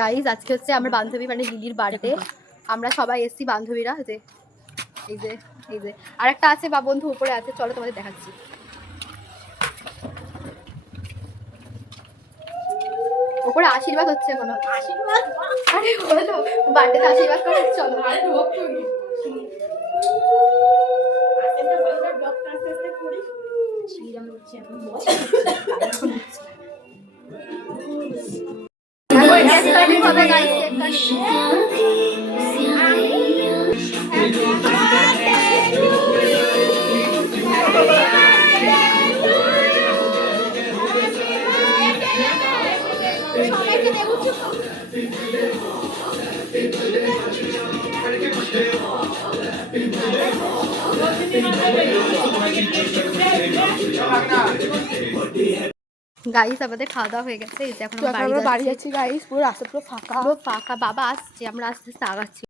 Guys আজকে হচ্ছে আমার বান্ধবী মানে লিলির বার্থডে। আমরা সবাই এসছি বান্ধবীরা, যে এই যে এই যে আর একটা আছে বা বন্ধু উপরে আছে, চলো তোমাদের দেখাচ্ছি। উপরে আশীর্বাদ হচ্ছে মনে হচ্ছে। আশীর্বাদ আরে বলো বার্থডেতে আশীর্বাদ করে চলো। হবে গাইজ গাইস আমাদের খাওয়া দাওয়া হয়ে গেছে। এই যে এখন আমরা বাড়ি যাচ্ছি গাইস। পুরো রাস্তা পুরো ফাঁকা, পুরো ফাঁকা। বাবা আসছে, আমরা আস্তে আস্তে আগাচ্ছি।